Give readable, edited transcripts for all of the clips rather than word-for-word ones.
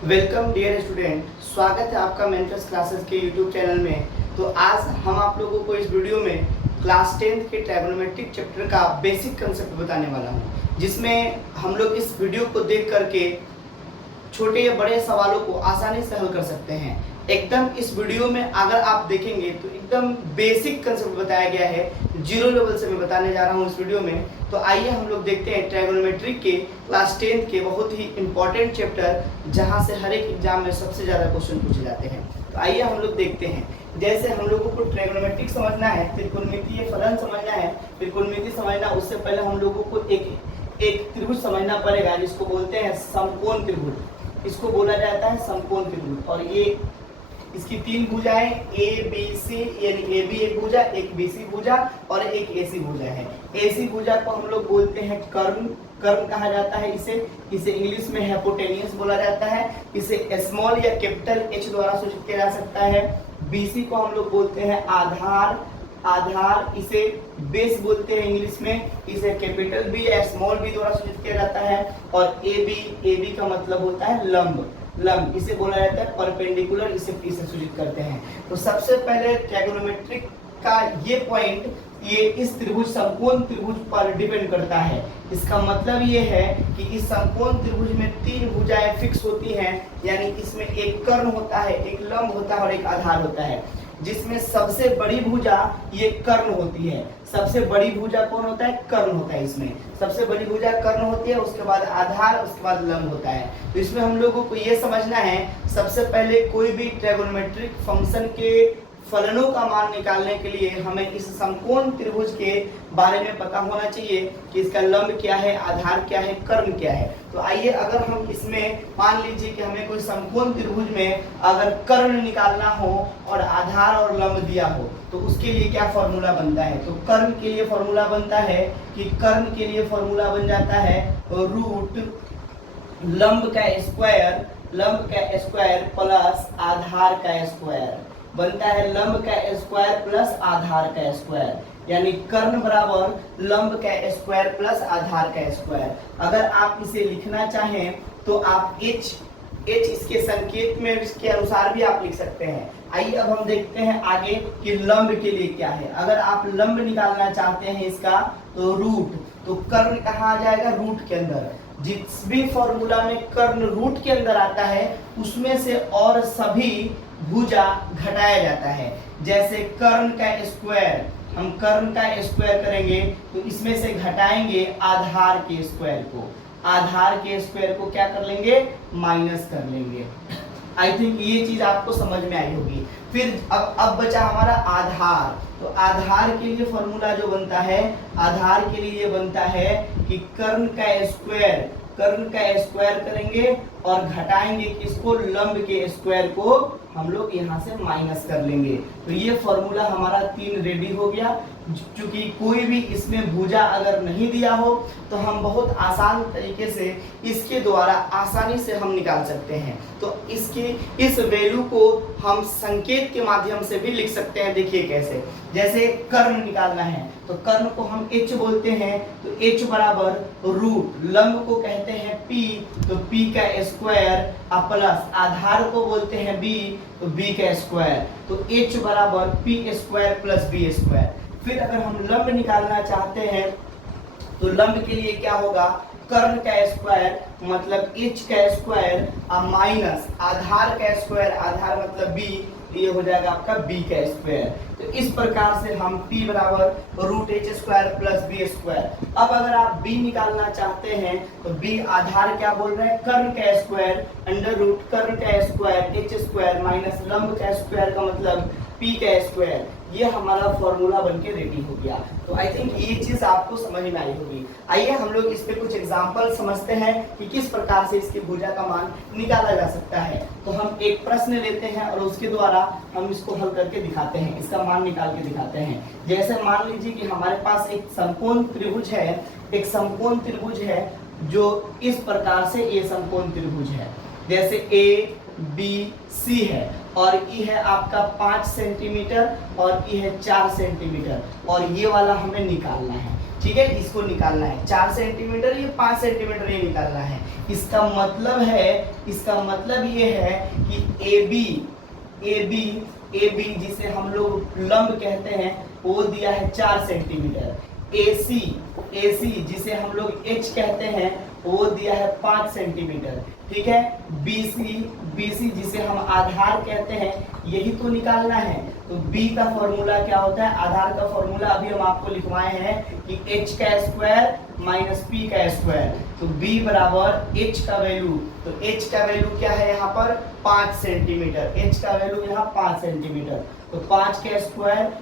Welcome dear student, स्वागत है आपका मेंटर्स क्लासेस के यूट्यूब चैनल में। तो आज हम आप लोगों को इस वीडियो में क्लास 10th के ट्रायगोनोमेट्रिक चैप्टर का बेसिक कंसेप्ट बताने वाला हूं, जिसमें हम लोग इस वीडियो को देख करके छोटे या बड़े सवालों को आसानी से हल कर सकते हैं। एकदम इस वीडियो में अगर आप देखेंगे तो एकदम बेसिक कंसेप्ट बताया गया है, जीरो लेवल से मैं बताने जा रहा हूँ इस वीडियो में। तो आइए हम लोग देखते हैं ट्रायगोनोमेट्रिक के क्लास 10th के बहुत ही इंपॉर्टेंट चैप्टर, जहाँ से हर एक एग्जाम में सबसे ज़्यादा क्वेश्चन पूछे जाते हैं। तो आइए हम लोग देखते हैं। जैसे हम लोगों को ट्रायगोनोमेट्रिक समझना है, त्रिकोणमितीय फलन समझना है, त्रिकोणमिति समझना, उससे पहले हम लोगों को एक त्रिभुज समझना पड़ेगा, जिसको बोलते हैं समकोण त्रिभुज। इसको बोला जाता है समकोण त्रिभुज। और ये इसकी तीन भुजाएं ए बी सी, यानी ए बी एक भुजा, एक बी सी भुजा और एक ए सी भुजा है। ए सी भुजा को हम लोग बोलते हैं कर्ण। कर्ण कहा जाता है इसे इंग्लिश में हाइपोटेनियस बोला जाता है। इसे स्मॉल या कैपिटल एच द्वारा सूचित किया जा सकता है। बी सी को हम लोग बोलते हैं आधार, इसे बेस बोलते हैं इंग्लिश में। इसे कैपिटल बी या स्मॉल बी द्वारा सूचित किया जाता है। और ए बी का मतलब होता है लंब, इसे बोला जाता है परपेंडिकुलर, इसे सूचित करते हैं। तो सबसे पहले ट्रायगोनोमेट्रिक का ये पॉइंट, ये इस त्रिभुज समकोण त्रिभुज पर डिपेंड करता है। इसका मतलब ये है कि इस समकोण त्रिभुज में तीन भुजाएं फिक्स होती हैं, यानी इसमें एक कर्ण होता है, एक लंब होता है और एक आधार होता है, जिसमें सबसे बड़ी भुजा ये कर्ण होती है। सबसे बड़ी भुजा कौन होता है? कर्ण होता है। इसमें सबसे बड़ी भुजा कर्ण होती है, उसके बाद आधार, उसके बाद लंब होता है। तो इसमें हम लोगों को ये समझना है, सबसे पहले कोई भी ट्रायगोनोमेट्रिक फंक्शन के फलनों का मान निकालने के लिए हमें इस समकोण त्रिभुज के बारे में पता होना चाहिए कि इसका लंब क्या है, आधार क्या है, कर्ण क्या है। तो आइए, अगर हम इसमें मान लीजिए कि हमें कोई समकोण त्रिभुज में अगर कर्ण निकालना हो और आधार और लंब दिया हो, तो उसके लिए क्या फॉर्मूला बनता है? तो कर्ण के लिए फॉर्मूला बनता है कि कर्ण के लिए फॉर्मूला बन जाता है रूट लंब का स्क्वायर प्लस आधार का स्क्वायर, बनता है लंब का स्क्वायर प्लस आधार का स्क्वायर, यानी कर्ण बराबर लंब का स्क्वायर प्लस आधार का स्क्वायर। अगर आप इसे लिखना चाहें तो आप h इसके संकेत में इसके अनुसार भी आप लिख सकते हैं। आइए अब हम देखते हैं आगे कि लंब के लिए क्या है। अगर आप लंब निकालना चाहते हैं इसका, तो रूट, तो कर्ण कहाँ आ जाएगा? रूट के अंदर। जिस भी फॉर्मूला में कर्ण रूट के अंदर आता है, उसमें से और सभी भुजा घटाया जाता है। जैसे कर्ण का स्क्वायर, हम कर्ण का स्क्वायर करेंगे तो इसमें से घटाएंगे आधार के स्क्वायर को, आधार के स्क्वायर को क्या कर लेंगे? माइनस कर लेंगे। आई थिंक ये चीज आपको समझ में आई होगी। फिर अब बचा हमारा आधार। तो आधार के लिए फॉर्मूला जो बनता है, आधार के लिए ये बनता है कि कर्ण का स्क्वायर करेंगे और घटाएंगे किसको? लंब के स्क्वायर को हम लोग यहाँ से माइनस कर लेंगे। तो ये फॉर्मूला हमारा 3 रेडी हो गया। क्योंकि कोई भी इसमें भुजा अगर नहीं दिया हो तो हम बहुत आसान तरीके से इसके द्वारा आसानी से हम निकाल सकते हैं। तो इस वैल्यू को हम संकेत के माध्यम से भी लिख सकते हैं। देखिए कैसे, जैसे कर्ण निकालना है तो कर्ण को हम h बोलते हैं, तो h बराबर रूट लंब को कहते हैं p, तो p का स्क्वायर प्लस आधार को बोलते हैं b, तो b का स्क्वायर, तो h बराबर p square plus b square. फिर अगर हम लंब निकालना चाहते हैं तो लंब के लिए क्या होगा? कर्ण का स्क्वायर मतलब h का स्क्वायर माइनस आधार का स्क्वायर, आधार मतलब b, ये हो जाएगा आपका b का स्क्वायर। तो इस प्रकार से हम p बराबर root h square plus b square. अब अगर आप b निकालना चाहते हैं तो b आधार क्या बोल रहे हैं? कर्ण का स्क्वायर अंडर रूट कर्ण का स्क्वायर h स्क्वायर माइनस लंब का स्क्वायर का मतलब p का स्क्वायर। ये हमारा फॉर्मूला बनके रेडी हो गया। तो आई थिंक ये चीज आपको समझ में आई होगी। आइए हम लोग इस पे कुछ एग्जांपल समझते हैं कि किस प्रकार से इसकी भुजा का मान निकाला जा सकता है। तो हम एक प्रश्न लेते हैं और उसके द्वारा हम इसको हल करके दिखाते हैं, इसका मान निकाल के दिखाते हैं। जैसे मान लीजिए कि हमारे पास एक समकोण त्रिभुज है, जो इस प्रकार से ये समकोण त्रिभुज है। जैसे ए बी सी है और ई है आपका 5 सेंटीमीटर और ई है 4 सेंटीमीटर, और ये वाला हमें निकालना है। ठीक है, इसको निकालना है 4 सेंटीमीटर, ये 5 सेंटीमीटर ये निकालना है। इसका मतलब ये है कि ए बी जिसे हम लोग लंब कहते हैं वो दिया है 4 सेंटीमीटर। ए सी जिसे हम लोग एच कहते हैं वो दिया है 5 सेंटीमीटर। ठीक है, बी सी जिसे हम आधार कहते हैं यही तो निकालना है। तो बी का फॉर्मूला क्या होता है, आधार का फॉर्मूला अभी हम आपको लिखवाए हैं कि एच का स्क्वायर माइनस पी का स्क्वायर। तो बी बराबर एच का वैल्यू, तो एच का वैल्यू क्या है यहाँ पर 5 सेंटीमीटर, एच का वैल्यू यहाँ 5 सेंटीमीटर। तो 5 का स्क्वायर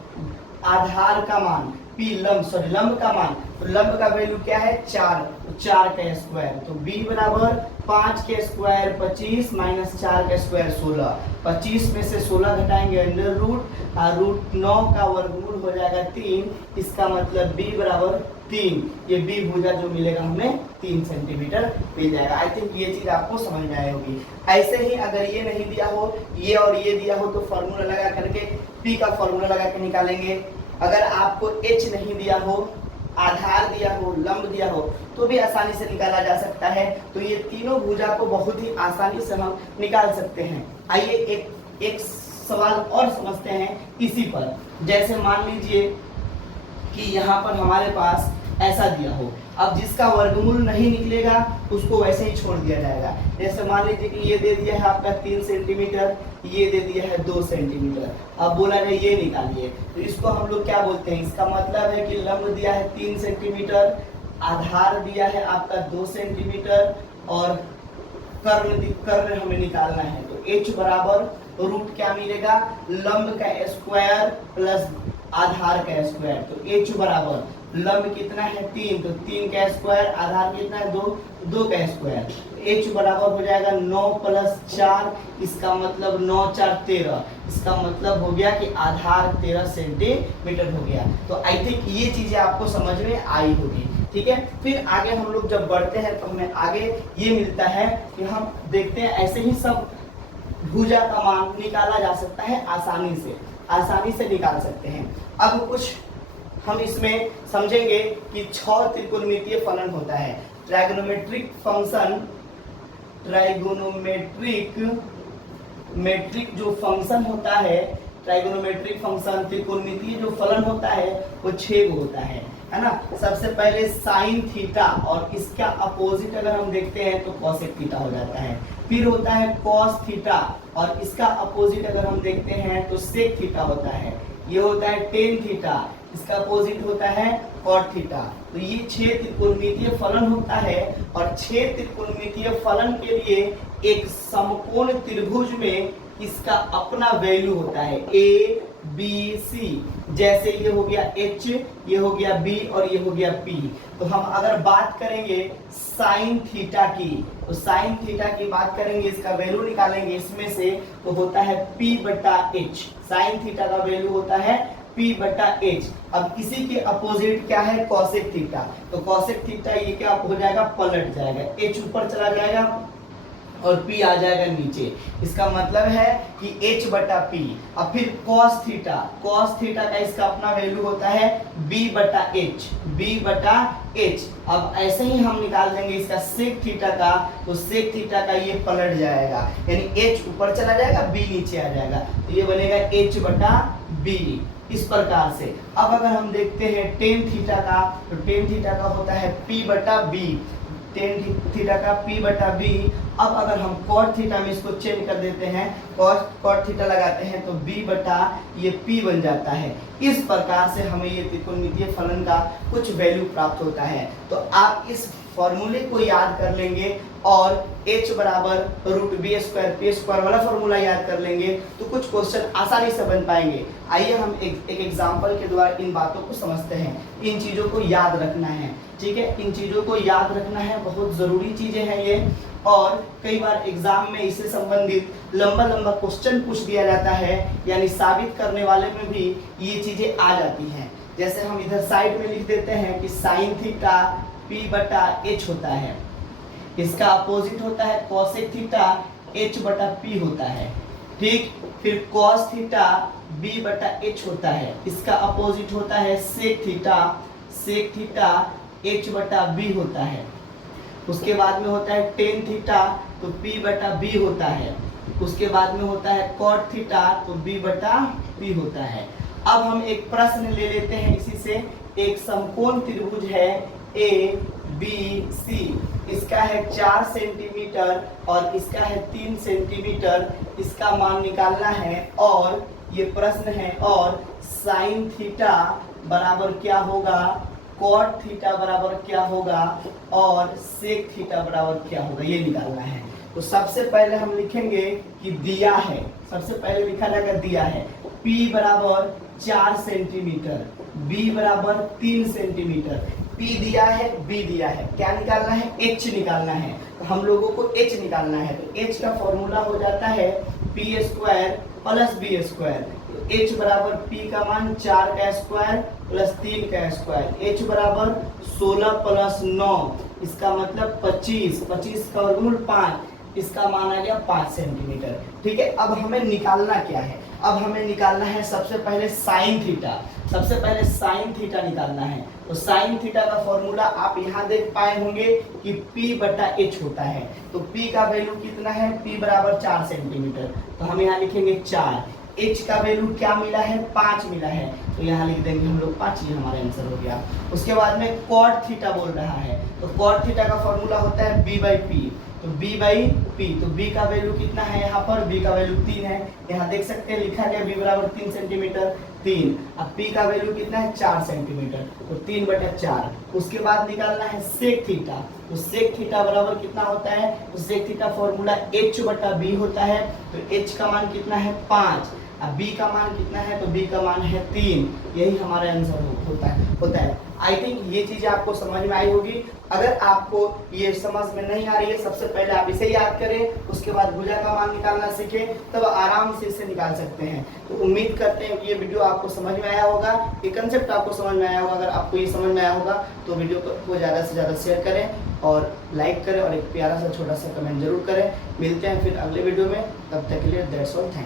आधार का मान, पी लंब का मान, तो लंब का वैल्यू क्या है 4, तो 4 का स्क्वायर। तो b बराबर 5 के स्क्वायर 25 माइनस 4 का स्क्वायर 16। 25 में से 16 घटाएंगे अंडर रूट और रूट 9 का वर्गमूल हो जाएगा 3। इसका मतलब b बराबर 3, ये b भुजा जो मिलेगा हमें 3 सेंटीमीटर मिल जाएगा। आई थिंक ये चीज आपको समझ में आई होगी। ऐसे ही अगर ये नहीं दिया हो, ये और ये दिया हो, तो फॉर्मूला लगा करके p का फॉर्मूला लगा के निकालेंगे। अगर आपको h नहीं दिया हो, आधार दिया हो, लंब दिया हो, तो भी आसानी से निकाला जा सकता है। तो ये तीनों भुजा को बहुत ही आसानी से हम निकाल सकते हैं। आइए एक सवाल और समझते हैं इसी पर। जैसे मान लीजिए कि यहाँ पर हमारे पास ऐसा दिया हो, अब जिसका वर्गमूल नहीं निकलेगा उसको वैसे ही छोड़ दिया जाएगा। जैसे मान लीजिए कि ये दे दिया है आपका 3 सेंटीमीटर, ये दे दिया है 2 सेंटीमीटर। अब बोला जाए ये निकालिए, तो इसको हम लोग क्या बोलते हैं, इसका मतलब है कि लंब दिया है 3 सेंटीमीटर, आधार दिया है आपका 2 सेंटीमीटर और कर्ण हमें निकालना है। तो h बराबर रूट क्या मिलेगा, लंब का स्क्वायर प्लस आधार का स्क्वायर। तो h बराबर लंब कितना है 3, तो 3 का स्क्वायर, आधार कितना है 2 का स्क्वायर। h बराबर हो जाएगा 9 प्लस 4, इसका मतलब 9 4 13, इसका मतलब हो गया कि आधार 13 सेंटीमीटर हो गया। तो आई थिंक ये चीजें आपको समझ में आई होगी। ठीक है, फिर आगे हम लोग जब बढ़ते हैं तो हमें आगे ये मिलता है कि हम देखते हैं ऐसे ही सब भुजा का मान निकाला जा सकता है, आसानी से निकाल सकते हैं। अब कुछ हम इसमें समझेंगे कि 6 त्रिकोणमितीय फलन होता है। ट्राइगोनोमेट्रिक जो फंक्शन होता है, ट्राइगोनोमेट्रिक फंक्शन त्रिकोणमितीय जो फलन होता है वो 6 होता है ना। सबसे पहले साइन थीटा, और इसका अपोजिट अगर हम देखते हैं तो कॉसेक थीटा हो जाता है। फिर होता है कॉस थीटा, और इसका अपोजिट अगर हम देखते हैं तो सेक थीटा होता है। ये होता है टेन थीटा, इसका अपोजिट होता है कॉट थीटा। तो ये 6 त्रिकोणमितीय फलन होता है, और 6 त्रिकोणमितीय फलन के लिए एक समकोण त्रिभुज में इसका अपना वैल्यू होता है ए बी सी। जैसे ये हो गया h, ये हो गया b और ये हो गया p। तो हम अगर बात करेंगे साइन थीटा की, तो साइन थीटा की बात करेंगे, इसका वैल्यू निकालेंगे इसमें से, तो होता है p बटा h। साइन थीटा का वैल्यू होता है p बटा h। अब इसी के अपोजिट क्या है, कॉसेक थीटा। तो कॉसेक थीटा ये क्या हो जाएगा, पलट जाएगा, h ऊपर चला जाएगा और p आ जाएगा नीचे। इसका मतलब है कि h बटा p। अब फिर cos थीटा का इसका अपना वैल्यू होता है b बटा h। अब ऐसे ही हम निकाल देंगे इसका sec थीटा का, तो sec थीटा का ये पलट जाएगा, यानी h ऊपर चला जाएगा, b नीचे आ जाएगा, तो ये बनेगा h बटा b। इस प्रकार से अब अगर हम देखते हैं टेन थीटा का, तो टेन थीटा का होता है p बटा b, टेन थीटा का p बटा b। अब अगर हम cot थीटा में इसको चेंज कर देते हैं, cot थीटा लगाते हैं, तो b बटा ये p बन जाता है। इस प्रकार से हमें ये त्रिकोणमितीय फलन का कुछ वैल्यू प्राप्त होता है। तो आप इस फॉर्मूले को याद कर लेंगे और h बराबर root b square p square वाला फॉर्मूला याद कर लेंगे, तो कुछ क्वेश्चन आसानी से बन पाएंगे। आइए हम एक एग्जांपल के द्वारा इन बातों को समझते हैं। इन चीज़ों को याद रखना है, ठीक है, इन चीज़ों को याद रखना है, बहुत ज़रूरी चीज़ें हैं ये। और कई बार एग्जाम में इससे संबंधित लंबा क्वेश्चन पूछ दिया जाता है, यानी साबित करने वाले में भी ये चीज़ें आ जाती हैं। जैसे हम इधर साइड में लिख देते हैं कि साइन थीटा p बटा h होता है, इसका अपोजिट होता है कॉसेक थीटा h बटा p होता है, ठीक। फिर कॉस थीटा b बटा h होता है, इसका अपोजिट होता है sec theta sec theta h बटा b होता है। उसके बाद में होता है टेन थीटा तो p बटा b होता है। उसके बाद में होता है कॉट थीटा तो b बटा p होता है। अब हम एक प्रश्न ले लेते हैं इसी से। एक समकोण त्रिभुज है ए बी सी, इसका है 4 सेंटीमीटर और इसका है 3 सेंटीमीटर, इसका मान निकालना है। और ये प्रश्न है और साइन थीटा बराबर क्या होगा, कॉट थीटा बराबर क्या होगा और सेक थीटा बराबर क्या होगा, ये निकालना है। तो सबसे पहले हम लिखेंगे कि दिया है, सबसे पहले लिखा जाएगा दिया है P बराबर 4 सेंटीमीटर, B बराबर 3 सेंटीमीटर। P दिया है, B दिया है, क्या निकालना है, H निकालना है। तो हम लोगों को H निकालना है। तो H का फॉर्मूला हो जाता है P square plus B square. तो H बराबर P का मान 4 का स्क्वायर प्लस 3 का स्क्वायर, H बराबर 16 प्लस 9, इसका मतलब 25, 25 का वर्गमूल 5, इसका मान आ गया 5 सेंटीमीटर। ठीक है, अब हमें निकालना क्या है, अब हमें निकालना है सबसे पहले साइन थीटा। सबसे पहले साइन थीटा निकालना है। तो साइन थीटा का फॉर्मूला आप यहाँ देख पाए होंगे कि P बटा H होता है। तो P का वैल्यू कितना है, P बराबर 4 सेंटीमीटर, तो हम यहाँ लिखेंगे 4। H का वैल्यू क्या मिला है, 5 मिला है, तो यहाँ लिख देंगे हम लोग 5, ये हमारा आंसर हो गया। उसके बाद में कॉट थीटा बोल रहा है, तो कॉट थीटा का फॉर्मूला होता है B बाई P, तो B बाई P। तो B का वैल्यू कितना है, यहाँ पर B का वैल्यू 3 है, यहाँ देख सकते हैं लिखा गया B बराबर 3 सेंटीमीटर 3। अब P का वैल्यू कितना है 4 सेंटीमीटर, तो 3 बटा 4। उसके बाद निकालना है सेक थीटा। तो सेक थीटा बराबर कितना होता है, तो सेक थीटा फॉर्मूला H बटा B होता है। तो H का मान कितना है 5, अब B का मान कितना है, तो B का मान है 3। यही हमारा आंसर होता है। आई थिंक ये चीजें आपको समझ में आई होगी। अगर आपको ये समझ में नहीं आ रही है, सबसे पहले आप इसे याद करें, उसके बाद भुजा का मान निकालना सीखें, तब आराम से इसे निकाल सकते हैं। तो उम्मीद करते हैं कि ये वीडियो आपको समझ में आया होगा, ये कंसेप्ट आपको समझ में आया होगा। अगर आपको ये समझ में आया होगा तो वीडियो को ज़्यादा से ज़्यादा शेयर करें और लाइक करें और एक प्यारा सा छोटा सा कमेंट जरूर करें। मिलते हैं फिर अगले वीडियो में, तब तक के लिए दैट्स ऑल, थैंक यू।